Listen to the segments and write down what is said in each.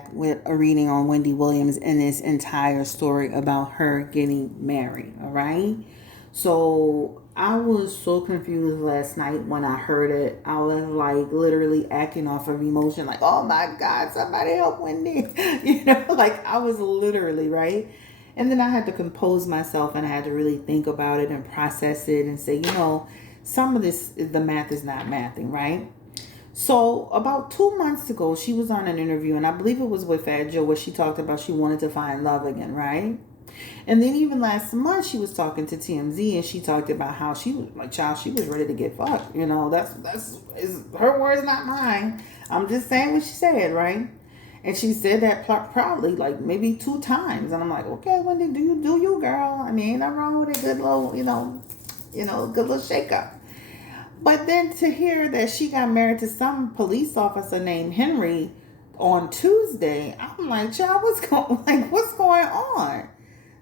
back with a reading on Wendy Williams and this entire story about her getting married. All right. So I was so confused last night when I heard it. I was like literally acting off of emotion, like, oh my God, somebody help Wendy. Like I was literally, right? And then I had to compose myself and I had to really think about it and process it and say, some of this, the math is not mathing, right? So about 2 months ago, she was on an interview, and I believe it was with Fat Joe, where she talked about she wanted to find love again, right? And then even last month, she was talking to TMZ, and she talked about how she was like, child, she was ready to get fucked. That's is her words, not mine. I'm just saying what she said, right? And she said that proudly, like maybe 2 times. And I'm like, okay, Wendy, do you, girl? I mean, ain't nothing wrong with a good little, good little shake up. But then to hear that she got married to some police officer named Henry on Tuesday, I'm like, child, what's going on?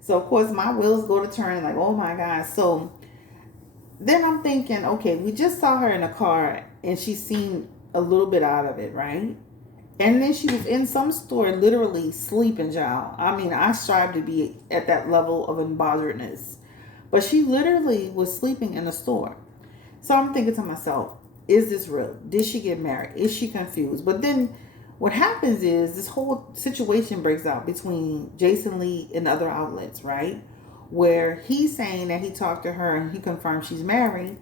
So of course my wheels go to turn, like, oh my God. So then I'm thinking, okay, we just saw her in a car and she seemed a little bit out of it, right? And then she was in some store literally sleeping, child. I mean, I strive to be at that level of unbotheredness. But she literally was sleeping in the store. So I'm thinking to myself, is this real? Did she get married? Is she confused? But then what happens is this whole situation breaks out between Jason Lee and other outlets, right? Where he's saying that he talked to her and he confirmed she's married,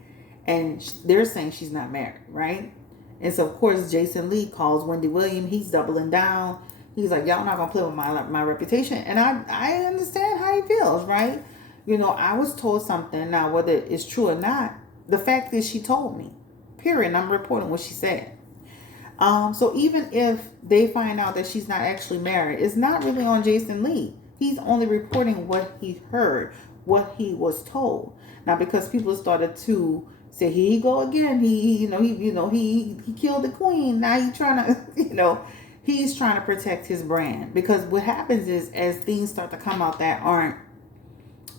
and they're saying she's not married, right? And so, of course, Jason Lee calls Wendy Williams. He's doubling down. He's like, y'all not going to play with my reputation. And I understand how he feels, right? I was told something. Now, whether it's true or not, the fact is she told me. Period. And I'm reporting what she said. So even if they find out that she's not actually married, it's not really on Jason Lee. He's only reporting what he heard, what he was told. Now, because people started to say, here he go again. He killed the queen. Now he's trying to, he's trying to protect his brand. Because what happens is, as things start to come out that aren't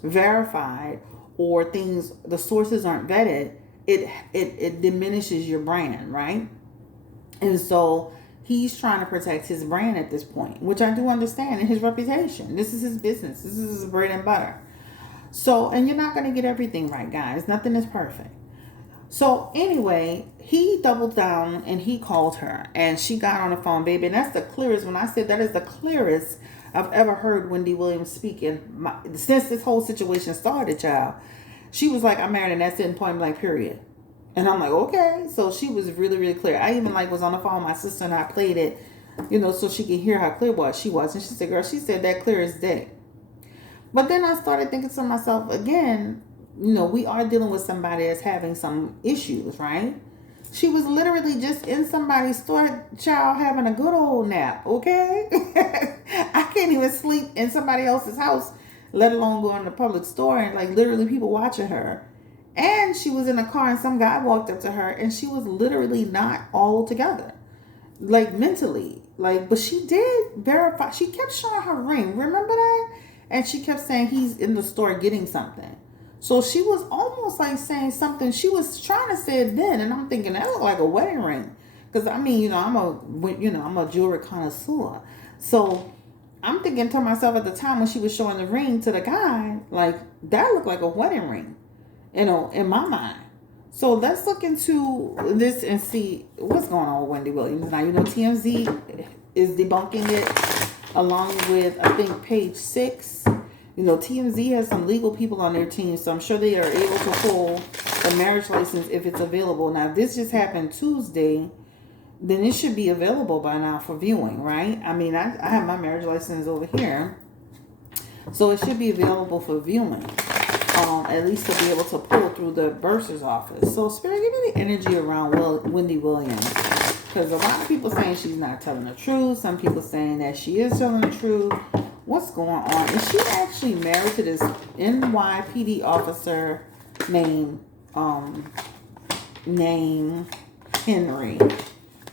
verified, or the sources aren't vetted, it diminishes your brand, right? And so he's trying to protect his brand at this point, which I do understand, and his reputation. This is his business. This is his bread and butter. So, and you're not going to get everything right, guys. Nothing is perfect. So anyway, he doubled down and he called her, and she got on the phone, baby. And that's the clearest. When I said that is the clearest I've ever heard Wendy Williams speak since this whole situation started, child. She was like, I'm married, and that's it, point blank, period. And I'm like, okay. So she was really, really clear. I even was on the phone with my sister, and I played it, so she could hear how clear she was. And she said, girl, she said that clear as day. But then I started thinking to myself again, we are dealing with somebody that's having some issues, right? She was literally just in somebody's store, child, having a good old nap, okay? I can't even sleep in somebody else's house, let alone go in the public store, and literally people watching her. And she was in a car and some guy walked up to her and she was literally not all together, mentally. But she did verify. She kept showing her ring. Remember that? And she kept saying he's in the store getting something. So she was almost saying something. She was trying to say it then. And I'm thinking that looked like a wedding ring. Because I'm a jewelry connoisseur. So I'm thinking to myself at the time when she was showing the ring to the guy, that looked like a wedding ring, in my mind. So let's look into this and see what's going on with Wendy Williams. Now, TMZ is debunking it along with, I think, Page 6. TMZ has some legal people on their team, so I'm sure they are able to pull the marriage license if it's available. Now, if this just happened Tuesday, then it should be available by now for viewing, right? I mean, I have my marriage license over here, so it should be available for viewing. At least to be able to pull through the bursar's office. So, Spirit, give me the energy around Wendy Williams. Because a lot of people saying she's not telling the truth. Some people saying that she is telling the truth. What's going on? Is she actually married to this NYPD officer named Henry?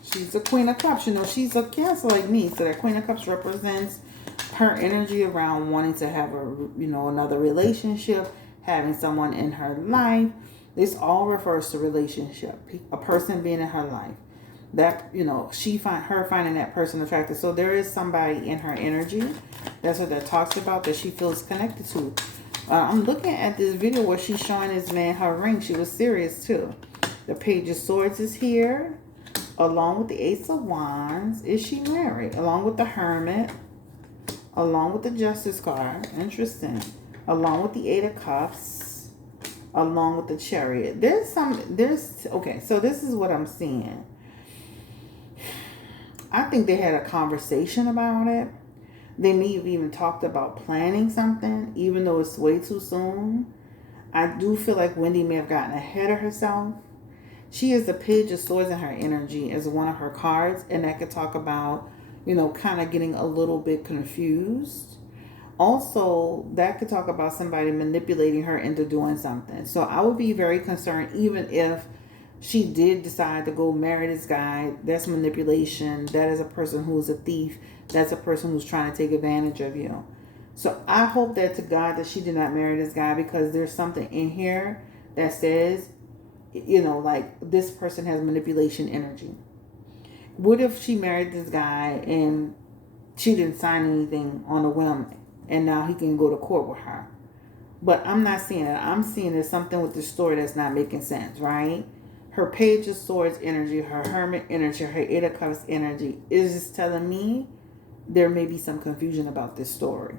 She's a Queen of Cups. She's a Cancer like me. So that Queen of Cups represents her energy around wanting to have another relationship, having someone in her life. This all refers to relationship, a person being in her life. that, her finding that person attractive. So there is somebody in her energy. That's what that talks about, that she feels connected to. I'm looking at this video where she's showing this man her ring. She was serious too. The Page of Swords is here, along with the Ace of Wands. Is she married? Along with the Hermit, along with the Justice card. Interesting. Along with the Eight of Cups, along with the Chariot. Okay, so this is what I'm seeing. I think they had a conversation about it. They may have even talked about planning something, even though it's way too soon. I do feel like Wendy may have gotten ahead of herself. She is the Page of Swords in her energy as one of her cards, and that could talk about, kind of getting a little bit confused. Also, that could talk about somebody manipulating her into doing something. So I would be very concerned, even if she did decide to go marry this guy. That's manipulation. That is a person who's a thief. That's a person who's trying to take advantage of you. So I hope that to God that she did not marry this guy, because there's something in here that says, like this person has manipulation energy. What if she married this guy and she didn't sign anything on a whim, and now he can go to court with her? But I'm not seeing it. I'm seeing there's something with the story that's not making sense, right? Her Page of Swords energy, her Hermit energy, her Eight of Cups energy is just telling me there may be some confusion about this story.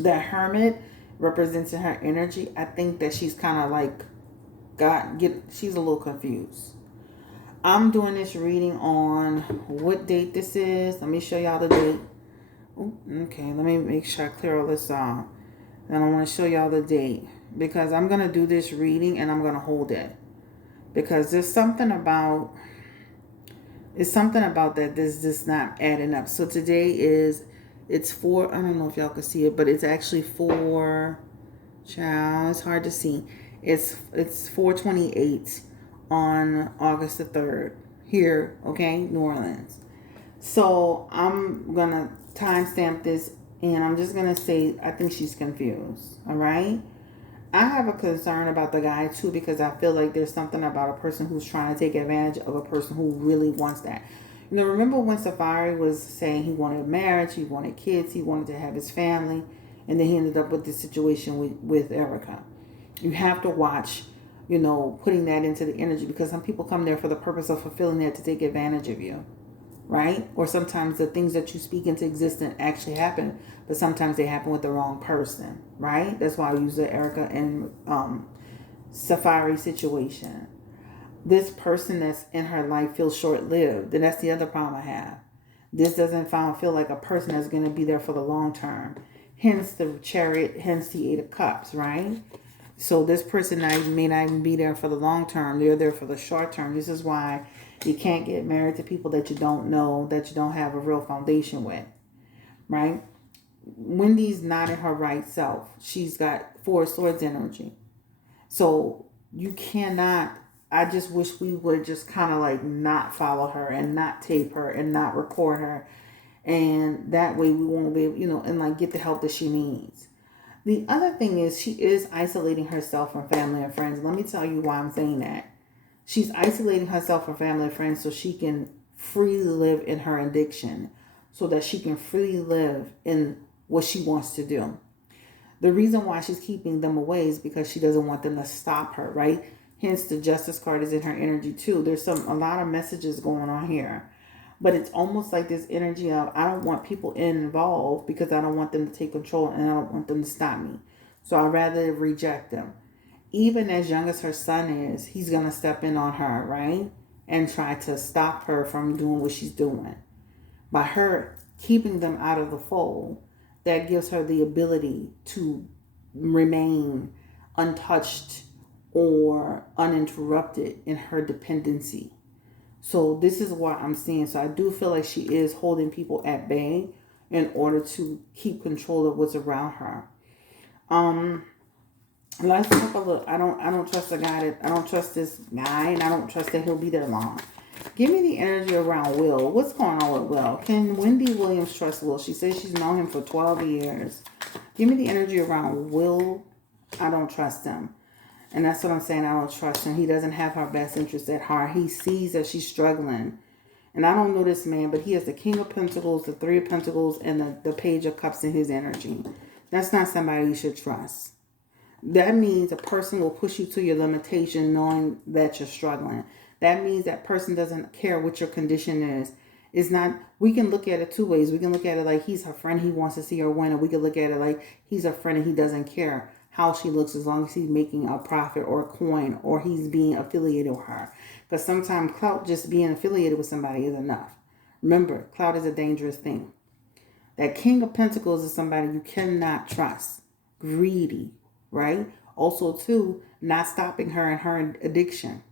That Hermit represents her energy. I think that she's kind of like she's a little confused. I'm doing this reading on what date this is. Let me show y'all the date. Ooh, okay, let me make sure I clear all this out. And I want to show y'all the date, because I'm going to do this reading and I'm going to hold it. Because there's something about, that this is not adding up. So today it's 4, I don't know if y'all can see it, but it's actually 4, child, it's hard to see. It's 4/28 on August the 3rd here, okay, New Orleans. So I'm going to timestamp this, and I'm just going to say I think she's confused, all right? I have a concern about the guy too, because I feel like there's something about a person who's trying to take advantage of a person who really wants that. Remember when Safari was saying he wanted marriage, he wanted kids, he wanted to have his family, and then he ended up with this situation with Erica. You have to watch, putting that into the energy, because some people come there for the purpose of fulfilling that, to take advantage of you, right? Or sometimes the things that you speak into existence actually happen, but sometimes they happen with the wrong person, right? That's why I use the Erica and Safari situation. This person that's in her life feels short-lived, and that's the other problem I have. This doesn't feel like a person that's going to be there for the long term. Hence the Chariot, hence the Eight of Cups, right? So this person may not even be there for the long term. They're there for the short term. This is why you can't get married to people that you don't know, that you don't have a real foundation with, right? Wendy's not in her right self. She's got Four of Swords energy. So you cannot, I just wish we would just kind of like not follow her and not tape her and not record her. And that way we won't be able, and like get the help that she needs. The other thing is she is isolating herself from family and friends. Let me tell you why I'm saying that. She's isolating herself from family and friends so she can freely live in her addiction, so that she can freely live in what she wants to do. The reason why she's keeping them away is because she doesn't want them to stop her, right? Hence the Justice card is in her energy too. There's a lot of messages going on here. But it's almost like this energy of, I don't want people involved because I don't want them to take control and I don't want them to stop me. So I'd rather reject them. Even as young as her son is, he's going to step in on her, right? And try to stop her from doing what she's doing. By her keeping them out of the fold, that gives her the ability to remain untouched or uninterrupted in her dependency. So this is what I'm seeing. So I do feel like she is holding people at bay in order to keep control of what's around her. Let's talk a little. I don't trust the guy. I don't trust this guy, and I don't trust that he'll be there long. Give me the energy around Will. What's going on with Will? Can Wendy Williams trust Will? She says she's known him for 12 years. Give me the energy around Will. I don't trust him. And that's what I'm saying. I don't trust him. He doesn't have her best interest at heart. He sees that she's struggling. And I don't know this man, but he has the King of Pentacles, the Three of Pentacles, and the Page of Cups in his energy. That's not somebody you should trust. That means a person will push you to your limitation knowing that you're struggling. That means that person doesn't care what your condition is. It's not, we can look at it two ways. We can look at it like he's her friend, he wants to see her win, or we can look at it like he's her friend and he doesn't care how she looks as long as he's making a profit or a coin or he's being affiliated with her. Because sometimes clout, just being affiliated with somebody, is enough. Remember, clout is a dangerous thing. That King of Pentacles is somebody you cannot trust. Greedy, right? Also, too, not stopping her in her addiction.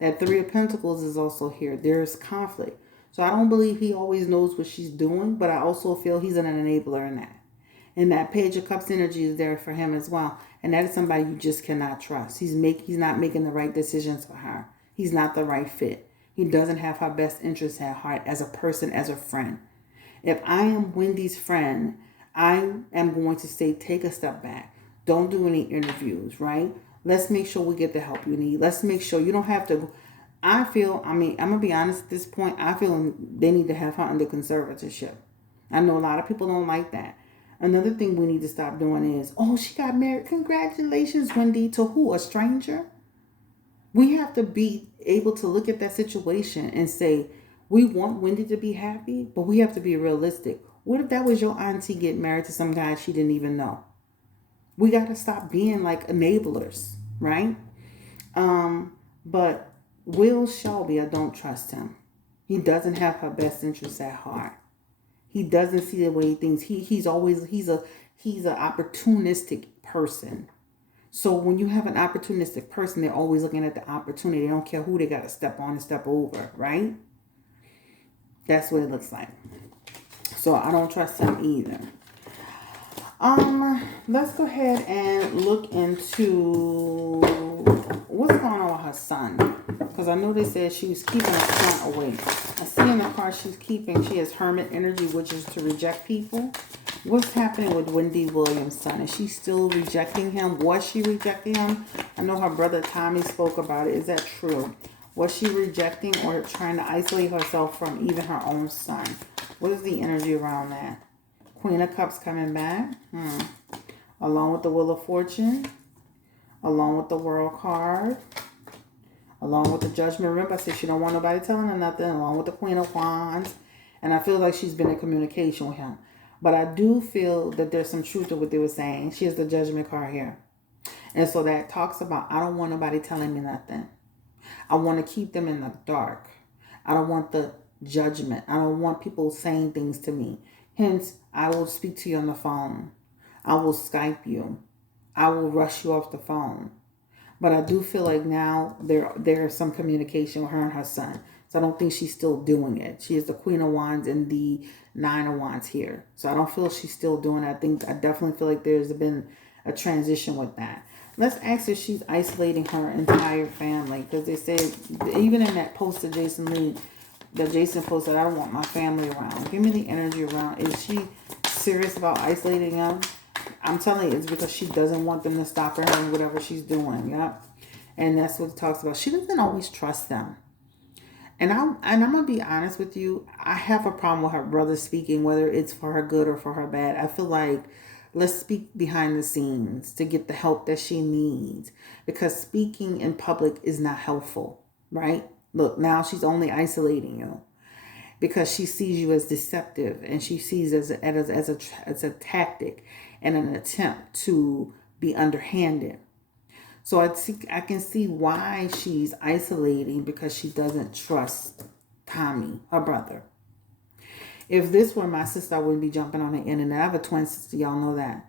That Three of Pentacles is also here. There's conflict. So I don't believe he always knows what she's doing, but I also feel he's an enabler in that. And that Page of Cups energy is there for him as well. And that is somebody you just cannot trust. He's not making the right decisions for her. He's not the right fit. He doesn't have her best interests at heart as a person, as a friend. If I am Wendy's friend, I am going to say, take a step back. Don't do any interviews, right? Let's make sure we get the help you need. Let's make sure you don't have to. I'm going to be honest at this point. I feel they need to have her under conservatorship. I know a lot of people don't like that. Another thing we need to stop doing is, oh, she got married. Congratulations, Wendy. To who? A stranger? We have to be able to look at that situation and say, we want Wendy to be happy, but we have to be realistic. What if that was your auntie getting married to some guy she didn't even know? We got to stop being like enablers, right? But Will Shelby, I don't trust him. He doesn't have her best interests at heart. He doesn't see the way he thinks. He's an opportunistic person. So when you have an opportunistic person, they're always looking at the opportunity. They don't care who they got to step on and step over, right? That's what it looks like. So I don't trust him either. Let's go ahead and look into what's going on with her son. Because I know they said she was keeping her son away. I see in the card she has hermit energy, which is to reject people. What's happening with Wendy Williams' son? Is she still rejecting him? Was she rejecting him? I know her brother Tommy spoke about it. Is that true? Was she rejecting or trying to isolate herself from even her own son? What is the energy around that? Queen of Cups coming back. Along with the Wheel of Fortune. Along with the World card. Along with the Judgment. Remember, I said she don't want nobody telling her nothing. Along with the Queen of Wands. And I feel like she's been in communication with him. But I do feel that there's some truth to what they were saying. She has the Judgment card here. And so that talks about, I don't want nobody telling me nothing. I want to keep them in the dark. I don't want the judgment. I don't want people saying things to me. Hence, I will speak to you on the phone. I will Skype you. I will rush you off the phone. But I do feel like now there is some communication with her and her son. So I don't think she's still doing it. She is the Queen of Wands and the Nine of Wands here. So I don't feel she's still doing it. I definitely feel like there's been a transition with that. Let's ask if she's isolating her entire family. Because they said, even in that post that Jason posted, I don't want my family around. Give me the energy around. Is she serious about isolating them? I'm telling you, it's because she doesn't want them to stop her in whatever she's doing. Yep. And that's what it talks about. She doesn't always trust them. And I'm going to be honest with you. I have a problem with her brother speaking, whether it's for her good or for her bad. I feel like let's speak behind the scenes to get the help that she needs. Because speaking in public is not helpful, right? Look, now she's only isolating you. Because she sees you as deceptive. And she sees it as a tactic and an attempt to be underhanded. So I can see why she's isolating, because she doesn't trust Tommy, her brother. If this were my sister, I wouldn't be jumping on the internet. I have a twin sister, y'all know that.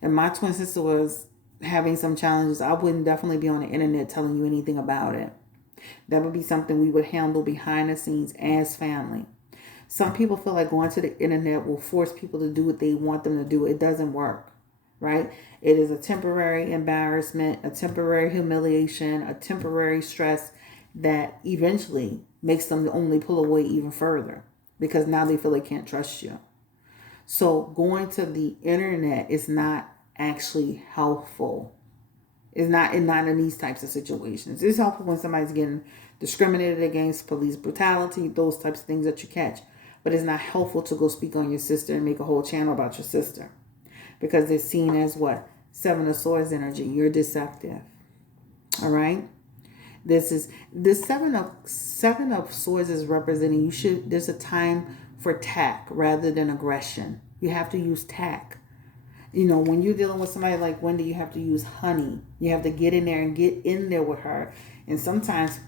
If my twin sister was having some challenges, I wouldn't definitely be on the internet telling you anything about it. That would be something we would handle behind the scenes as family. Some people feel like going to the internet will force people to do what they want them to do. It doesn't work, right? It is a temporary embarrassment, a temporary humiliation, a temporary stress that eventually makes them only pull away even further, because now they feel they can't trust you. So going to the internet is not actually helpful. It's not in these types of situations. It's helpful when somebody's getting discriminated against, police brutality, those types of things that you catch. But it's not helpful to go speak on your sister and make a whole channel about your sister. Because it's seen as what? Seven of Swords energy. You're deceptive. All right? This seven of swords is representing there's a time for tact rather than aggression. You have to use tact. When you're dealing with somebody like Wendy, you have to use honey. You have to get in there and get in there with her. And sometimes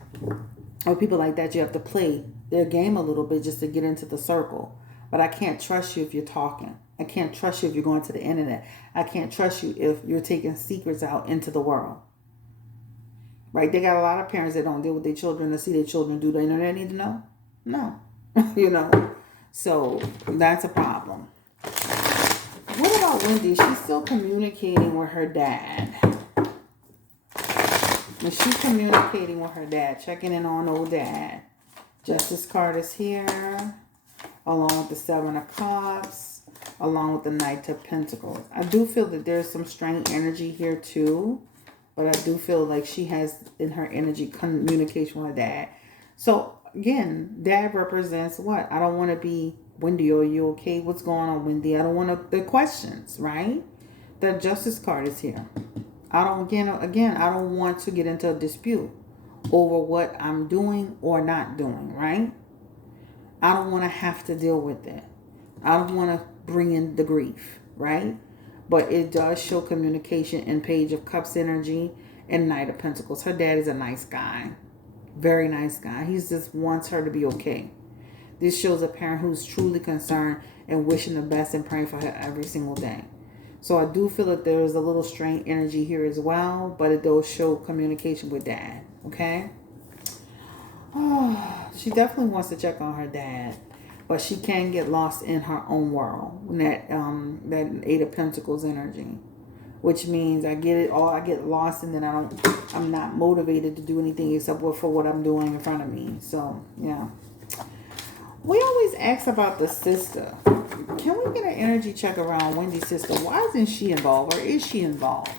with people like that, you have to play their game a little bit just to get into the circle. But I can't trust you if you're talking. I can't trust you if you're going to the internet. I can't trust you if you're taking secrets out into the world. Right? They got a lot of parents that don't deal with their children to see their children do the internet need to know. No. So that's a problem. What about Wendy? She's still communicating with her dad. And she's communicating with her dad, checking in on old dad. Justice card is here, along with the Seven of Cups, along with the Knight of Pentacles. I do feel that there's some strained energy here too, but I do feel like she has in her energy communication with her dad. So again, dad represents what? I don't want to be, Wendy, are you okay? What's going on, Wendy? I don't want the questions, right? The Justice card is here. I don't want to get into a dispute over what I'm doing or not doing, right? I don't want to have to deal with it. I don't want to bring in the grief, right? But it does show communication in Page of Cups energy and Knight of Pentacles. Her dad is a nice guy. Very nice guy. He just wants her to be okay. This shows a parent who's truly concerned and wishing the best and praying for her every single day. So I do feel that there's a little strained energy here as well, but it does show communication with dad, okay? Oh, she definitely wants to check on her dad, but she can get lost in her own world. That Eight of Pentacles energy, which means I get lost, and then I'm not motivated to do anything except for what I'm doing in front of me. So yeah. We always ask about the sister. Can we get an energy check around Wendy's sister? Why isn't she involved, or is she involved?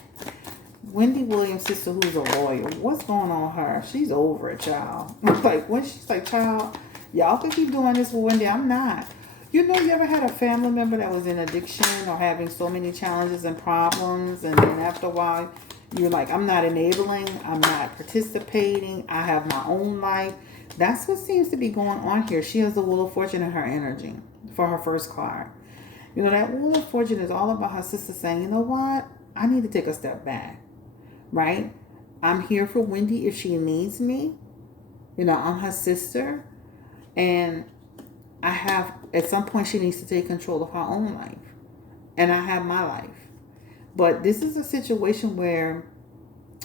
Wendy Williams' sister, who's a lawyer. What's going on with her? She's over it, child. Like, when she's like, child, y'all can keep doing this with Wendy. I'm not. You ever had a family member that was in addiction or having so many challenges and problems, and then after a while, you're like, I'm not enabling, I'm not participating, I have my own life. That's what seems to be going on here. She has the Wheel of Fortune in her energy for her first card. That Wheel of Fortune is all about her sister saying, you know what? I need to take a step back, right? I'm here for Wendy if she needs me. I'm her sister. And at some point, she needs to take control of her own life. And I have my life. But this is a situation where,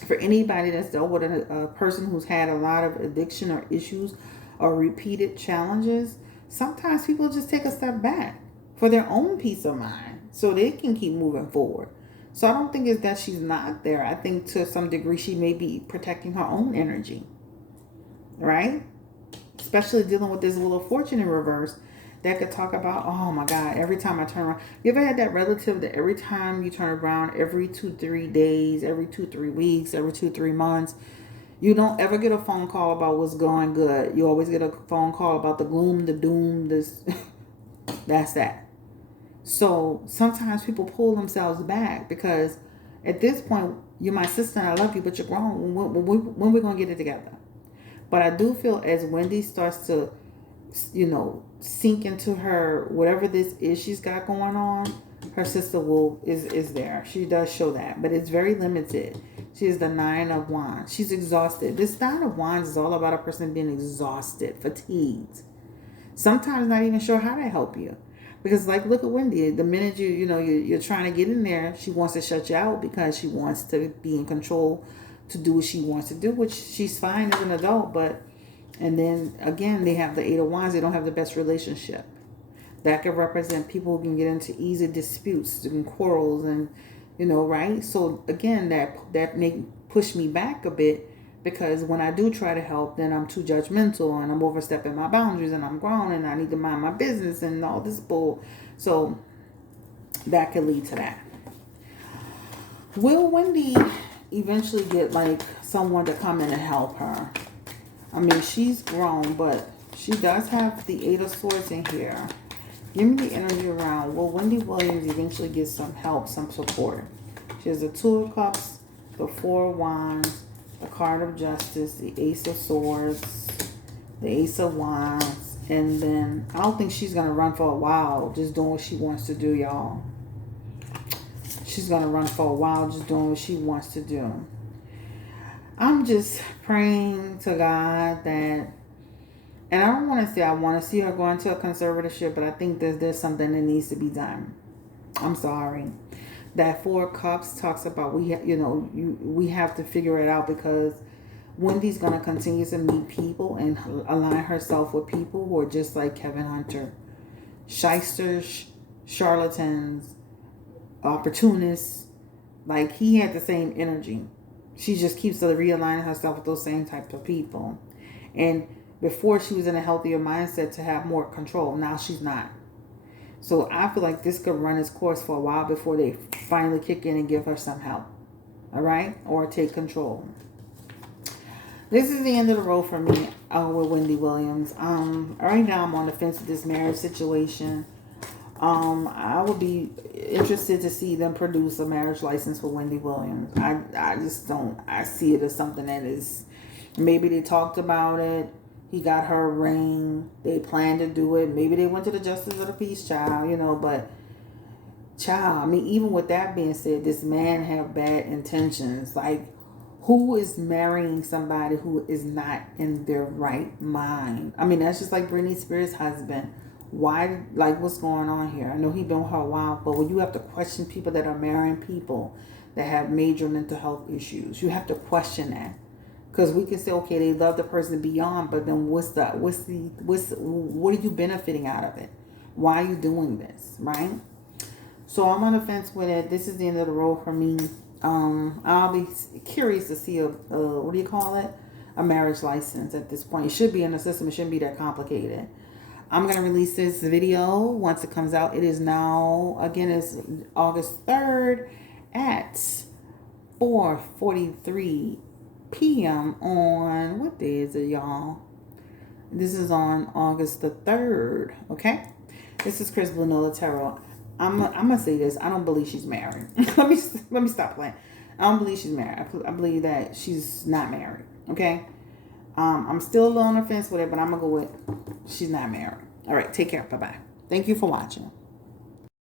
for anybody that's dealt with a person who's had a lot of addiction or issues or repeated challenges, sometimes people just take a step back for their own peace of mind so they can keep moving forward. So I don't think it's that she's not there. I think to some degree she may be protecting her own energy, right? Especially dealing with this Wheel of Fortune in reverse. That could talk about, oh my God, every time I turn around. You ever had that relative that every time you turn around, every 2-3 days, every 2-3 weeks, every 2-3 months, you don't ever get a phone call about what's going good. You always get a phone call about the gloom, the doom, this. That's that. So sometimes people pull themselves back because at this point, you're my sister and I love you, but you're grown. When we going to get it together? But I do feel as Wendy starts to, sink into her, whatever this is she's got going on, her sister is there. She does show that, but it's very limited. She is the Nine of Wands. She's exhausted. This Nine of Wands is all about a person being exhausted, fatigued. Sometimes not even sure how to help you. Because look at Wendy. The minute you're trying to get in there, she wants to shut you out because she wants to be in control to do what she wants to do, which she's fine as an adult, and then again, they have the Eight of Wands. They don't have the best relationship. That could represent people who can get into easy disputes and quarrels and, right? So again, that may push me back a bit because when I do try to help, then I'm too judgmental and I'm overstepping my boundaries and I'm grown and I need to mind my business and all this bull. So that could lead to that. Will Wendy eventually get like someone to come in and help her. I mean, she's grown, but she does have the Eight of Swords in here. Give me the energy around. Will Wendy Williams eventually get some help, some support? She has the Two of Cups, the Four of Wands, the Card of Justice, the Ace of Swords, the Ace of Wands, and then I don't think she's going to run for a while just doing what she wants to do, y'all. She's going to run for a while just doing what she wants to do. I'm just praying to God that, and I don't want to say I want to see her go into a conservatorship, but I think there's something that needs to be done. I'm sorry. That Four of Cups talks about we have to figure it out, because Wendy's going to continue to meet people and align herself with people who are just like Kevin Hunter. Shysters, charlatans, opportunists. Like, he had the same energy. She just keeps realigning herself with those same types of people. And before, she was in a healthier mindset to have more control. Now she's not. So I feel like this could run its course for a while before they finally kick in and give her some help. All right? Or take control. This is the end of the road for me with Wendy Williams. Right now I'm on the fence with this marriage situation. I would be interested to see them produce a marriage license for Wendy Williams. I just don't. I see it as something that is, maybe they talked about it. He got her a ring. They planned to do it. Maybe they went to the justice of the peace, child. But child, I mean, even with that being said, this man have bad intentions. Like, who is marrying somebody who is not in their right mind? I mean, that's just like Britney Spears' husband. Why, like, what's going on here? I know he's been with her a while, but when you have to question people that are marrying people that have major mental health issues, you have to question that. Because we can say, okay, they love the person beyond, but then what are you benefiting out of it? Why are you doing this, right? So I'm on the fence with it. This is the end of the road for me. I'll be curious to see what do you call it? A marriage license at this point. It should be in the system. It shouldn't be that complicated. I'm going to release this video once it comes out. It is now, again, it's August 3rd at 4:43 p.m. on, what day is it, y'all? This is on August the 3rd, okay? This is Chris Blue Nola Tarot. I'm gonna say this. I don't believe she's married. let me stop playing. I don't believe she's married. I believe that she's not married, okay? I'm still a little on the fence with it, but I'm going to go with she's not married. All right, take care. Bye-bye. Thank you for watching.